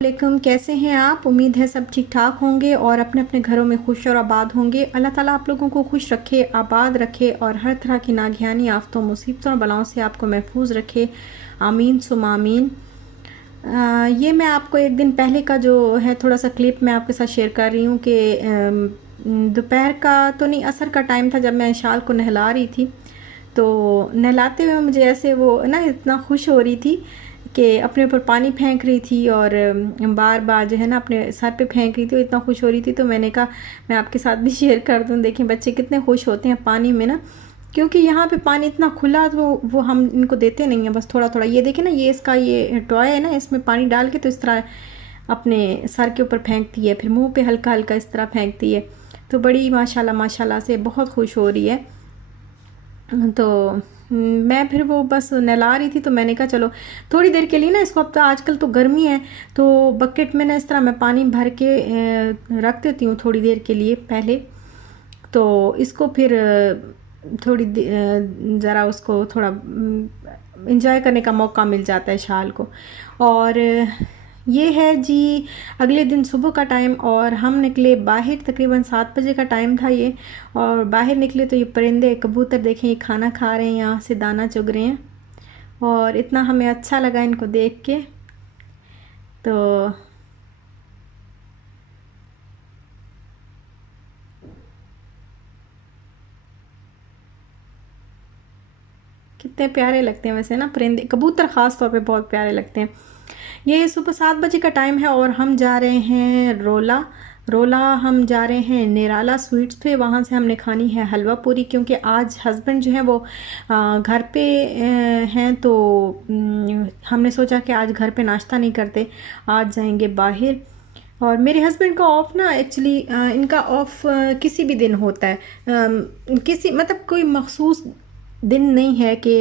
वालेकुम, कैसे हैं आप। उम्मीद है सब ठीक ठाक होंगे और अपने अपने घरों में खुश और आबाद होंगे। अल्लाह ताला आप लोगों को खुश रखे, आबाद रखे और हर तरह की नागहानी आफतों, मुसीबतों और बलाओं से आपको महफूज रखे। आमीन सुम आमीन। ये मैं आपको एक दिन पहले का जो है थोड़ा सा क्लिप मैं आपके साथ शेयर कर रही हूँ कि दोपहर का तो नहीं, असर का टाइम था जब मैं इशाल को नहला रही थी। तो नहलाते हुए मुझे ऐसे वो ना इतना खुश हो रही थी कि अपने ऊपर पानी फेंक रही थी और बार बार जो है ना अपने सर पे फेंक रही थी। इतना खुश हो रही थी तो मैंने कहा मैं आपके साथ भी शेयर कर दूँ। देखें बच्चे कितने खुश होते हैं पानी में ना, क्योंकि यहाँ पे पानी इतना खुला तो वो हम इनको देते नहीं हैं, बस थोड़ा थोड़ा। ये देखें ना, ये इसका ये टॉय है ना, इसमें पानी डाल के तो इस तरह अपने सर के ऊपर फेंकती है, फिर मुंह पे हल्का हल्का इस तरह फेंकती है। तो बड़ी माशाल्लाह माशाल्लाह से बहुत खुश हो रही है। तो मैं फिर वो बस नहला रही थी तो मैंने कहा चलो थोड़ी देर के लिए ना इसको, अब तो आजकल तो गर्मी है तो बकेट में ना इस तरह मैं पानी भर के रख देती हूँ थोड़ी देर के लिए पहले। तो इसको फिर थोड़ी ज़रा उसको थोड़ा इंजॉय करने का मौका मिल जाता है शाल को। और ये है जी अगले दिन सुबह का टाइम और हम निकले बाहर, तकरीबन 7 बजे का टाइम था ये। और बाहर निकले तो ये परिंदे कबूतर देखें, ये खाना खा रहे हैं, यहाँ से दाना चुग रहे हैं और इतना हमें अच्छा लगा इनको देख के। तो कितने प्यारे लगते हैं वैसे ना परिंदे, कबूतर ख़ास तौर पे बहुत प्यारे लगते हैं। ये सुबह 7 बजे का टाइम है और हम जा रहे हैं रोला। रोला हम जा रहे हैं निराला स्वीट्स पे, वहाँ से हमने खानी है हलवा पूरी, क्योंकि आज हस्बैंड जो है वो घर पे हैं। तो हमने सोचा कि आज घर पे नाश्ता नहीं करते, आज जाएंगे बाहर। और मेरे हस्बैंड का ऑफ़ ना एक्चुअली इनका ऑफ़ किसी भी दिन होता है, किसी मतलब कोई मखसूस दिन नहीं है कि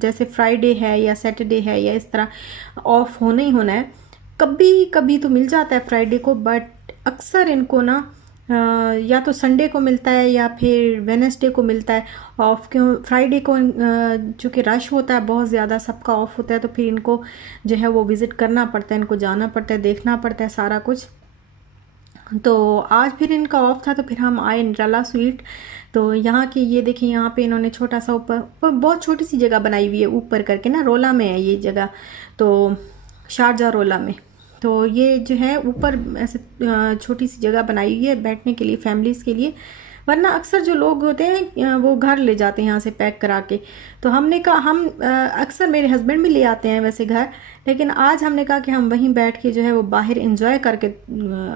जैसे फ्राइडे है या सैटरडे है या इस तरह ऑफ होना ही होना है। कभी कभी तो मिल जाता है फ्राइडे को, बट अक्सर इनको ना या तो संडे को मिलता है या फिर वेडनेसडे को मिलता है ऑफ। क्यों फ्राइडे को चूँकि रश होता है बहुत ज़्यादा, सबका ऑफ होता है, तो फिर इनको जो है वो विज़िट करना पड़ता है, इनको जाना पड़ता है, देखना पड़ता है सारा कुछ। तो आज फिर इनका ऑफ था तो फिर हम आए निराला स्वीट। तो यहाँ की ये देखिए, यहाँ पे इन्होंने छोटा सा ऊपर बहुत छोटी सी जगह बनाई हुई है ऊपर करके ना, रोला में है ये जगह, तो शारजा रोला में। तो ये जो है ऊपर ऐसे छोटी सी जगह बनाई हुई है बैठने के लिए, फैमिलीज़ के लिए। वरना अक्सर जो लोग होते हैं वो घर ले जाते हैं यहाँ से पैक करा के। तो हमने कहा हम अक्सर मेरे हस्बैंड भी ले आते हैं वैसे घर, लेकिन आज हमने कहा कि हम वहीं बैठ के जो है वो बाहर इंजॉय करके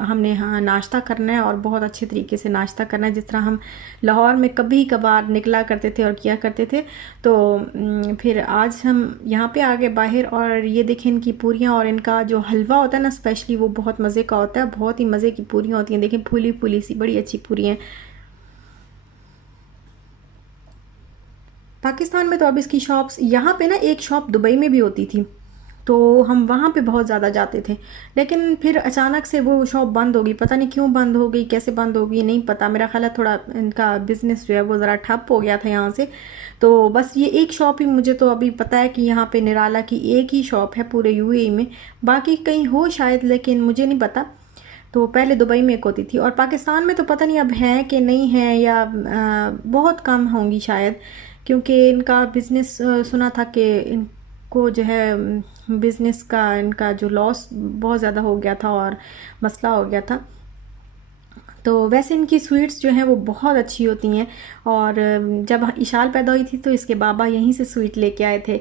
हमने हाँ नाश्ता करना है और बहुत अच्छे तरीके से नाश्ता करना है, जिस तरह हम लाहौर में कभी कभार निकला करते थे और किया करते थे। तो फिर आज हम यहाँ पे आ गए बाहर। और ये देखें इनकी पूरियाँ और इनका जो हलवा होता है ना स्पेशली, वो बहुत मज़े का होता है, बहुत ही मज़े की पूरियाँ होती हैं। देखें फूली फूली सी बड़ी अच्छी पूरियाँ। पाकिस्तान में तो अब इसकी शॉप्स, यहाँ पे ना एक शॉप दुबई में भी होती थी तो हम वहाँ पे बहुत ज़्यादा जाते थे, लेकिन फिर अचानक से वो शॉप बंद हो गई। पता नहीं क्यों बंद हो गई, कैसे बंद हो गई नहीं पता। मेरा ख्याल है थोड़ा इनका बिज़नेस जो है वो ज़रा ठप हो गया था यहाँ से। तो बस ये एक शॉप ही मुझे तो अभी पता है कि यहाँ पे निराला की एक ही शॉप है पूरे यूएई में, बाकी कहीं हो शायद लेकिन मुझे नहीं पता। तो पहले दुबई में एक होती थी और पाकिस्तान में तो पता नहीं अब है कि नहीं है, या बहुत कम होंगी शायद, क्योंकि इनका बिज़नेस सुना था कि इनको जो है बिज़नेस का इनका जो लॉस बहुत ज़्यादा हो गया था और मसला हो गया था। तो वैसे इनकी स्वीट्स जो हैं वो बहुत अच्छी होती हैं। और जब इशाल पैदा हुई थी तो इसके बाबा यहीं से स्वीट लेके आए थे,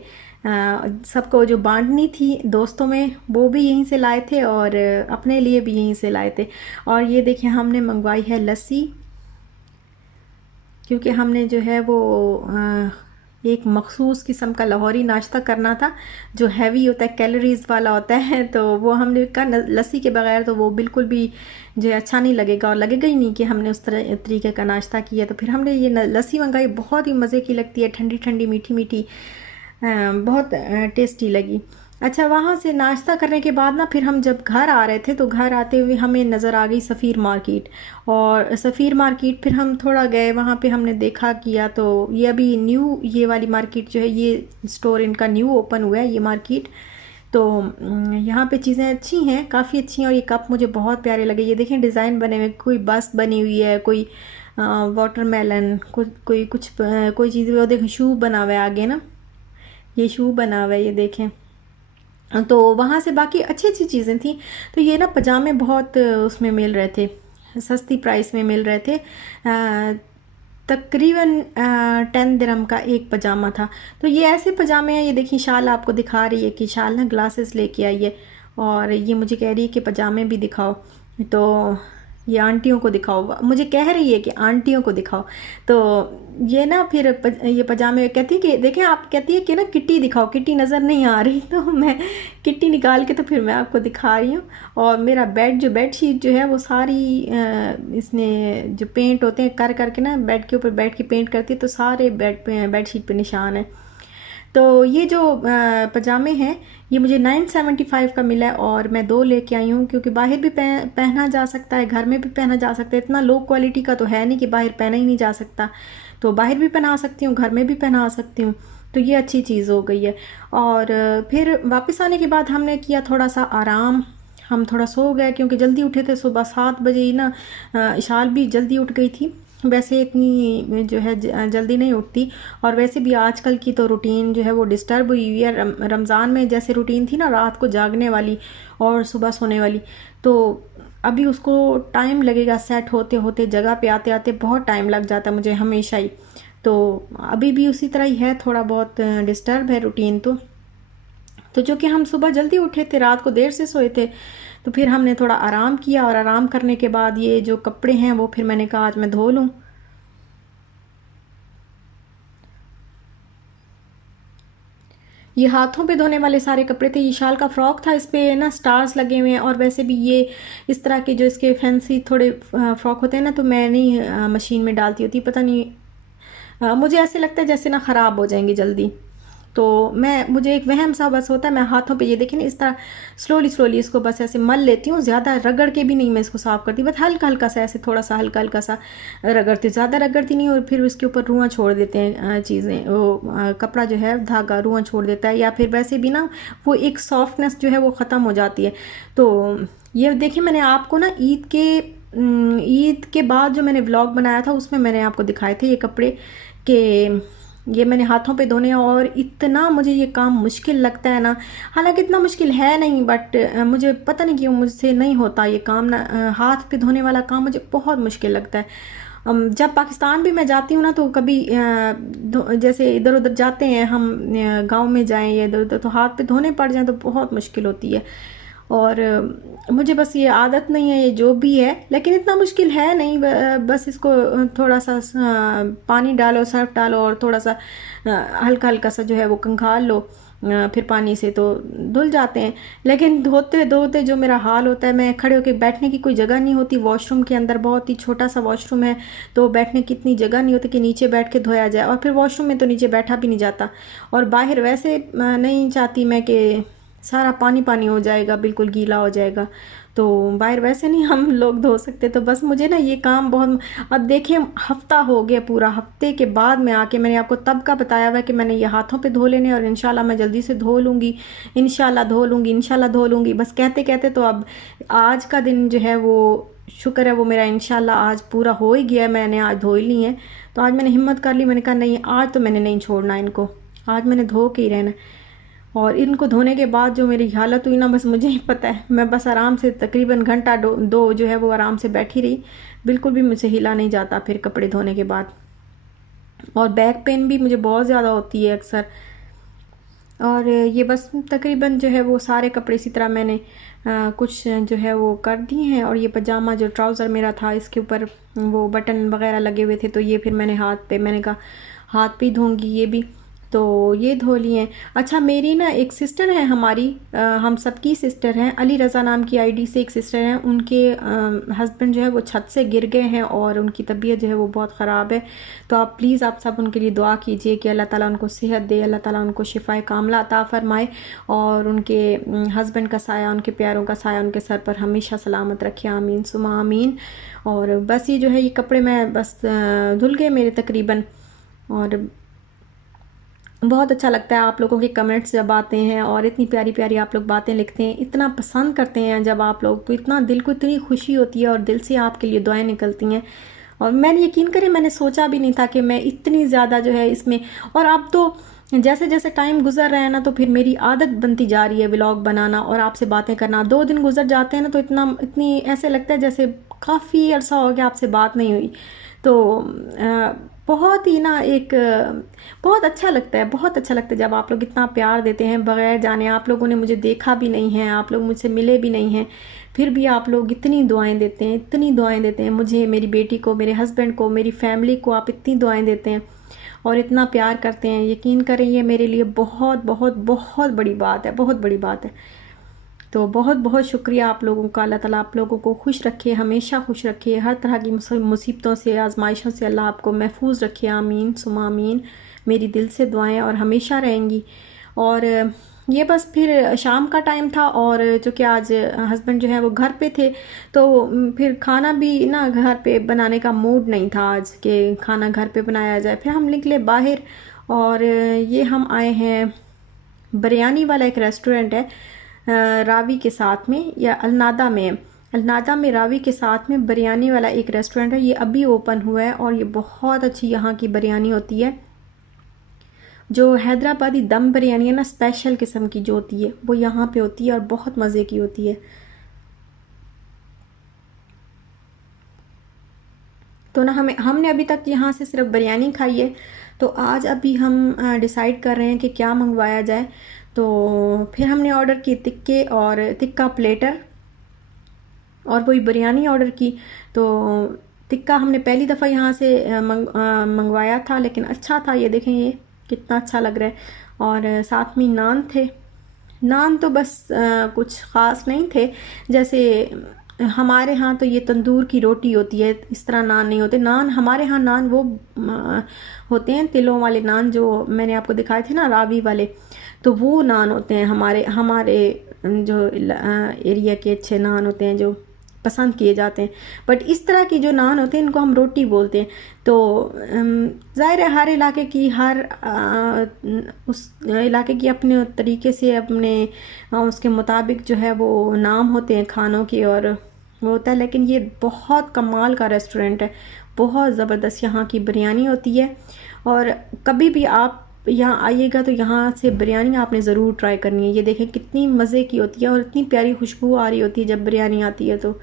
सबको जो बांटनी थी दोस्तों में वो भी यहीं से लाए थे और अपने लिए भी यहीं से लाए थे। और ये देखिए हमने मंगवाई है लस्सी, क्योंकि हमने जो है वो एक मखसूस किस्म का लाहौरी नाश्ता करना था जो हैवी होता है, कैलोरीज़ वाला होता है। तो वो हमने कहा लस्सी के बगैर तो वो बिल्कुल भी जो है अच्छा नहीं लगेगा और लगेगा ही नहीं कि हमने उस तरह तरीके का नाश्ता किया। तो फिर हमने ये लस्सी मंगाई, बहुत ही मज़े की लगती है, ठंडी ठंडी मीठी मीठी, बहुत टेस्टी लगी। अच्छा, वहाँ से नाश्ता करने के बाद ना फिर हम जब घर आ रहे थे तो घर आते हुए हमें नज़र आ गई सफ़ीर मार्केट। और सफ़ीर मार्केट फिर हम थोड़ा गए, वहाँ पे हमने देखा किया। तो ये अभी न्यू, ये वाली मार्केट जो है ये स्टोर इनका न्यू ओपन हुआ है ये मार्केट। तो यहाँ पे चीज़ें अच्छी हैं, काफ़ी अच्छी हैं। और ये कप मुझे बहुत प्यारे लगे। ये देखें डिज़ाइन बने हुए, कोई बस बनी हुई है, कोई वाटरमेलन, कोई कुछ कोई चीज़, वो देखें शू बना हुआ है आगे ना, ये शू बना हुआ है, ये देखें। तो वहाँ से बाकी अच्छी अच्छी चीज़ें थी। तो ये ना पजामे बहुत उसमें मिल रहे थे, सस्ती प्राइस में मिल रहे थे। तकरीबन 10 दिरहम का एक पजामा था। तो ये ऐसे पजामे हैं। ये देखिए शाल आपको दिखा रही है कि शाल ना ग्लासेस लेके आई है, और ये मुझे कह रही है कि पजामे भी दिखाओ। तो ये आंटियों को दिखाओ, मुझे कह रही है कि आंटियों को दिखाओ। तो ये ना फिर ये पजामे कहती है कि देखें, आप कहती है कि ना किट्टी दिखाओ, किट्टी नज़र नहीं आ रही। तो मैं किट्टी निकाल के तो फिर मैं आपको दिखा रही हूँ। और मेरा बेड शीट जो है वो सारी इसने जो पेंट होते हैं कर करके ना बेड के ऊपर बैठ के पेंट करती है, तो सारे बेड शीट पे निशान है। तो ये जो पजामे हैं ये मुझे 975 का मिला है, और मैं 2 लेके आई हूँ, क्योंकि बाहर भी पहना जा सकता है, घर में भी पहना जा सकता है। इतना लो क्वालिटी का तो है नहीं कि बाहर पहना ही नहीं जा सकता, तो बाहर भी पहना सकती हूँ, घर में भी पहना सकती हूँ। तो ये अच्छी चीज़ हो गई है। और फिर वापस आने के बाद हमने किया थोड़ा सा आराम, हम थोड़ा सो गए, क्योंकि जल्दी उठे थे, सुबह 7 बजे ही ना। इशाल भी जल्दी उठ गई थी, वैसे इतनी जो है जल्दी नहीं उठती। और वैसे भी आजकल की तो रूटीन जो है वो डिस्टर्ब हुई हुई है। रमज़ान में जैसे रूटीन थी ना, रात को जागने वाली और सुबह सोने वाली, तो अभी उसको टाइम लगेगा सेट होते होते, जगह पे आते आते बहुत टाइम लग जाता है मुझे हमेशा ही। तो अभी भी उसी तरह ही है, थोड़ा बहुत डिस्टर्ब है रूटीन। तो जो कि हम सुबह जल्दी उठे थे, रात को देर से सोए थे, तो फिर हमने थोड़ा आराम किया। और आराम करने के बाद ये जो कपड़े हैं वो फिर मैंने कहा आज मैं धो लूँ। ये हाथों पे धोने वाले सारे कपड़े थे। ये शाल का फ्रॉक था, इस पे ना स्टार्स लगे हुए हैं। और वैसे भी ये इस तरह के जो इसके फैंसी थोड़े फ्रॉक होते हैं ना, तो मैं नहीं मशीन में डालती होती, पता नहीं मुझे ऐसे लगता है जैसे ना ख़राब हो जाएंगे जल्दी। तो मुझे एक वहम सा बस होता है, मैं हाथों पे ये देखें ना इस तरह स्लोली स्लोली इसको बस ऐसे मल लेती हूँ, ज़्यादा रगड़ के भी नहीं मैं इसको साफ़ करती, बस हल्का हल्का सा ऐसे थोड़ा सा हल्का हल्का सा रगड़ती, ज़्यादा रगड़ती नहीं। और फिर उसके ऊपर रुआं छोड़ देते हैं चीज़ें, वो कपड़ा जो है धागा रुआं छोड़ देता है, या फिर वैसे भी ना वो एक सॉफ्टनेस जो है वो ख़त्म हो जाती है। तो ये देखिए मैंने आपको ना ईद के बाद जो मैंने व्लॉग बनाया था उसमें मैंने आपको दिखाए थे ये कपड़े, कि ये मैंने हाथों पे धोने। और इतना मुझे ये काम मुश्किल लगता है ना, हालांकि इतना मुश्किल है नहीं, बट मुझे पता नहीं क्यों मुझसे नहीं होता ये काम ना, हाथ पे धोने वाला काम मुझे बहुत मुश्किल लगता है। जब पाकिस्तान भी मैं जाती हूँ ना, तो कभी जैसे इधर उधर जाते हैं हम, गांव में जाएं या इधर उधर, तो हाथ पे धोने पड़ जाएं तो बहुत मुश्किल होती है। और मुझे बस ये आदत नहीं है, ये जो भी है, लेकिन इतना मुश्किल है नहीं। बस इसको थोड़ा सा पानी डालो, सर्फ डालो, और थोड़ा सा हल्का हल्का सा जो है वो कंघाल लो, फिर पानी से तो धुल जाते हैं। लेकिन धोते धोते जो मेरा हाल होता है, मैं खड़े होकर बैठने की कोई जगह नहीं होती। वॉशरूम के अंदर बहुत ही छोटा सा वॉशरूम है, तो बैठने की इतनी जगह नहीं होती कि नीचे बैठ के धोया जाए, और फिर वॉशरूम में तो नीचे बैठा भी नहीं जाता। और बाहर वैसे नहीं चाहती मैं कि सारा पानी पानी हो जाएगा, बिल्कुल गीला हो जाएगा, तो बाहर वैसे नहीं हम लोग धो सकते। तो बस मुझे ना ये काम बहुत, अब देखिए हफ्ता हो गया, पूरा हफ्ते के बाद में आके मैंने आपको तब का बताया हुआ है कि मैंने ये हाथों पे धो लेने, और इंशाल्लाह मैं जल्दी से धो लूँगी, इंशाल्लाह धो लूँगी, इंशाल्लाह धो लूँगी। बस कहते कहते तो अब आज का दिन जो है वो शुक्र है वो मेरा इंशाल्लाह आज पूरा हो ही गया, मैंने आज धो ही ली है। तो आज मैंने हिम्मत कर ली, मैंने कहा नहीं आज तो मैंने नहीं छोड़ना इनको, आज मैंने धो के ही रहना। और इनको धोने के बाद जो मेरी हालत हुई ना, बस मुझे ही पता है। मैं बस आराम से तकरीबन घंटा दो जो है वो आराम से बैठी रही, बिल्कुल भी मुझसे हिला नहीं जाता फिर कपड़े धोने के बाद। और बैक पेन भी मुझे बहुत ज़्यादा होती है अक्सर। और ये बस तकरीबन जो है वो सारे कपड़े इसी तरह मैंने कुछ जो है वो कर दिए हैं। और ये पजामा जो ट्राउज़र मेरा था, इसके ऊपर वो बटन वगैरह लगे हुए थे, तो ये फिर मैंने हाथ पे, मैंने कहा हाथ पे धोंगी ये भी, तो ये धो लिए हैं। अच्छा मेरी ना एक सिस्टर है हमारी, हम सबकी सिस्टर हैं, अली रज़ा नाम की आईडी से एक सिस्टर हैं, उनके हस्बैंड जो है वो छत से गिर गए हैं और उनकी तबीयत जो है वो बहुत ख़राब है। तो आप प्लीज़ आप सब उनके लिए दुआ कीजिए कि अल्लाह ताला उनको सेहत दे, अल्लाह ताला उनको शिफाए कामला अता फ़रमाए, और उनके हस्बैंड का साया, उनके प्यारों का साया उनके सर पर हमेशा सलामत रखे, आमीन सुमा आमीन। और बस ये जो है ये कपड़े मैं बस धुल गए मेरे तकरीबन। और बहुत अच्छा लगता है आप लोगों के कमेंट्स जब आते हैं और इतनी प्यारी प्यारी आप लोग बातें लिखते हैं, इतना पसंद करते हैं जब आप लोग, तो इतना दिल को इतनी खुशी होती है और दिल से आपके लिए दुआएं निकलती हैं। और मैंने यकीन करें, मैंने सोचा भी नहीं था कि मैं इतनी ज़्यादा जो है इसमें, और अब तो जैसे जैसे टाइम गुजर रहा है ना, तो फिर मेरी आदत बनती जा रही है व्लॉग बनाना और आपसे बातें करना। 2 दिन गुजर जाते हैं ना, तो इतनी ऐसे लगता है जैसे काफ़ी अरसा हो गया आपसे बात नहीं हुई। तो बहुत ही ना एक बहुत अच्छा लगता है, बहुत अच्छा लगता है जब आप लोग इतना प्यार देते हैं बग़ैर जाने। आप लोगों ने मुझे देखा भी नहीं है, आप लोग मुझसे मिले भी नहीं हैं, फिर भी आप लोग इतनी दुआएं देते हैं, इतनी दुआएं देते हैं मुझे, मेरी बेटी को, मेरे हस्बैंड को, मेरी फैमिली को। आप इतनी दुआएं देते हैं और इतना प्यार करते हैं, यकीन करें ये मेरे लिए बहुत बहुत बहुत बड़ी बात है, बहुत बड़ी बात है। तो बहुत बहुत शुक्रिया आप लोगों का। अल्लाह ताला आप लोगों को खुश रखे, हमेशा खुश रखे, हर तरह की मुसीबतों से, आजमाइशों से अल्लाह आपको महफूज रखे। आमीन सुमा आमीन। मेरी दिल से दुआएं और हमेशा रहेंगी। और ये बस फिर शाम का टाइम था और चूँकि आज हस्बैंड जो है वो घर पे थे, तो फिर खाना भी ना घर पे बनाने का मूड नहीं था आज कि खाना घर पे बनाया जाए। फिर हम निकले बाहर और ये हम आए हैं बिरयानी वाला एक रेस्टोरेंट है रावी के साथ में, या अलनादा में, अलनादा में रावी के साथ में बिरयानी वाला एक रेस्टोरेंट है। ये अभी ओपन हुआ है और ये बहुत अच्छी यहाँ की बिरयानी होती है। जो हैदराबादी दम बिरयानी है ना, स्पेशल किस्म की जो होती है वो यहाँ पे होती है और बहुत मज़े की होती है। तो ना हमने अभी तक यहाँ से सिर्फ बिरयानी खाई है। तो आज अभी हम डिसाइड कर रहे हैं कि क्या मंगवाया जाए। तो फिर हमने ऑर्डर की टिक्के और टिक्का प्लेटर, और वही बिरयानी ऑर्डर की। तो टिक्का हमने पहली दफ़ा यहाँ से मंगवाया था, लेकिन अच्छा था। ये देखें ये कितना अच्छा लग रहा है। और साथ में नान थे। नान तो बस कुछ ख़ास नहीं थे, जैसे हमारे यहाँ तो ये तंदूर की रोटी होती है, इस तरह नान नहीं होते। नान हमारे यहाँ नान वो होते हैं तिलों वाले नान, जो मैंने आपको दिखाए थे ना रावी वाले, तो वो नान होते हैं हमारे हमारे जो एरिया के अच्छे नान होते हैं जो पसंद किए जाते हैं। बट इस तरह की जो नान होते हैं इनको हम रोटी बोलते हैं। तो ज़ाहिर है हर इलाके की उस इलाके की अपने तरीके से अपने उसके मुताबिक जो है वो नाम होते हैं खानों के, और वो होता है। लेकिन ये बहुत कमाल का रेस्टोरेंट है, बहुत ज़बरदस्त यहाँ की बिरयानी होती है। और कभी भी आप यहाँ आइएगा तो यहाँ से बिरयानी आपने ज़रूर ट्राई करनी है। ये देखें कितनी मज़े की होती है और इतनी प्यारी खुशबू आ रही होती है जब बिरयानी आती है। तो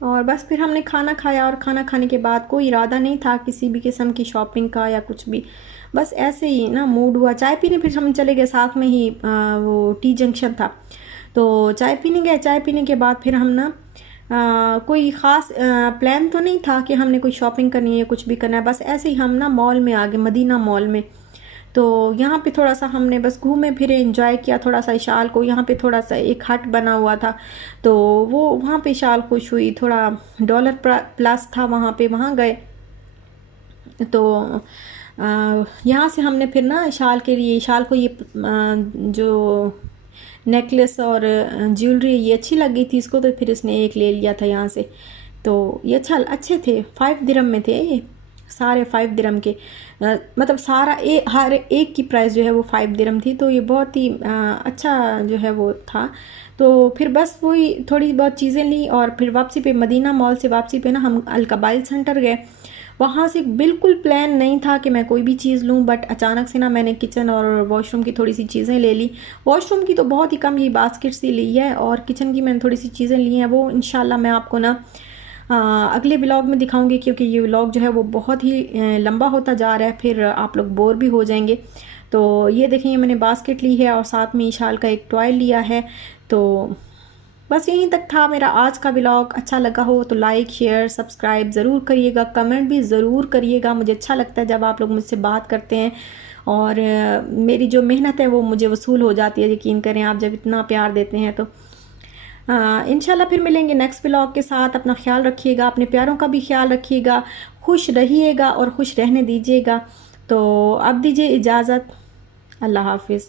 और बस फिर हमने खाना खाया, और खाना खाने के बाद कोई इरादा नहीं था किसी भी किस्म की शॉपिंग का या कुछ भी, बस ऐसे ही ना मूड हुआ चाय पीने। फिर हम चले गए, साथ में ही वो टी जंक्शन था, तो चाय पीने गए। चाय पीने के बाद फिर हम ना कोई ख़ास प्लान तो नहीं था कि हमने कोई शॉपिंग करनी है, कुछ भी करना है। बस ऐसे ही हम ना मॉल में आ गए, मदीना मॉल में। तो यहाँ पे थोड़ा सा हमने बस घूमे फिरे, एंजॉय किया थोड़ा सा। इशाल को यहाँ पे थोड़ा सा एक हट बना हुआ था, तो वो वहाँ पे इशाल खुश हुई। थोड़ा डॉलर प्लस था वहाँ पे, वहाँ गए। तो यहाँ से हमने फिर ना इशाल के लिए, इशाल को ये जो नेकलेस और ज्वेलरी ये अच्छी लग गई थी इसको, तो फिर इसने एक ले लिया था यहाँ से। तो ये अच्छे थे, 5 दिरहम में थे ये सारे, 5 दिरहम के। मतलब सारा हर एक की प्राइस जो है वो 5 दिरहम थी। तो ये बहुत ही अच्छा जो है वो था। तो फिर बस वही थोड़ी बहुत चीज़ें ली और फिर वापसी पे, मदीना मॉल से वापसी पे ना हम अल-कबाइल सेंटर गए। वहाँ से बिल्कुल प्लान नहीं था कि मैं कोई भी चीज़ लूँ, बट अचानक से ना मैंने किचन और वॉशरूम की थोड़ी सी चीज़ें ले ली। वॉशरूम की तो बहुत ही कम, ये बास्केट सी ली है, और किचन की मैंने थोड़ी सी चीज़ें ली हैं। वो इंशाल्लाह मैं आपको ना अगले व्लॉग में दिखाऊंगी, क्योंकि ये व्लॉग जो है वो बहुत ही लंबा होता जा रहा है, फिर आप लोग बोर भी हो जाएंगे। तो ये देखें, ये मैंने बास्केट ली है और साथ में इशाल का एक टॉय लिया है। तो बस यहीं तक था मेरा आज का व्लॉग। अच्छा लगा हो तो लाइक शेयर सब्सक्राइब ज़रूर करिएगा, कमेंट भी ज़रूर करिएगा। मुझे अच्छा लगता है जब आप लोग मुझसे बात करते हैं, और मेरी जो मेहनत है वो मुझे वसूल हो जाती है, यकीन करें आप जब इतना प्यार देते हैं। तो इंशाल्लाह फिर मिलेंगे नेक्स्ट व्लॉग के साथ। अपना ख्याल रखिएगा, अपने प्यारों का भी ख्याल रखिएगा, खुश रहिएगा और खुश रहने दीजिएगा। तो अब दीजिए इजाज़त, अल्लाह हाफिज़।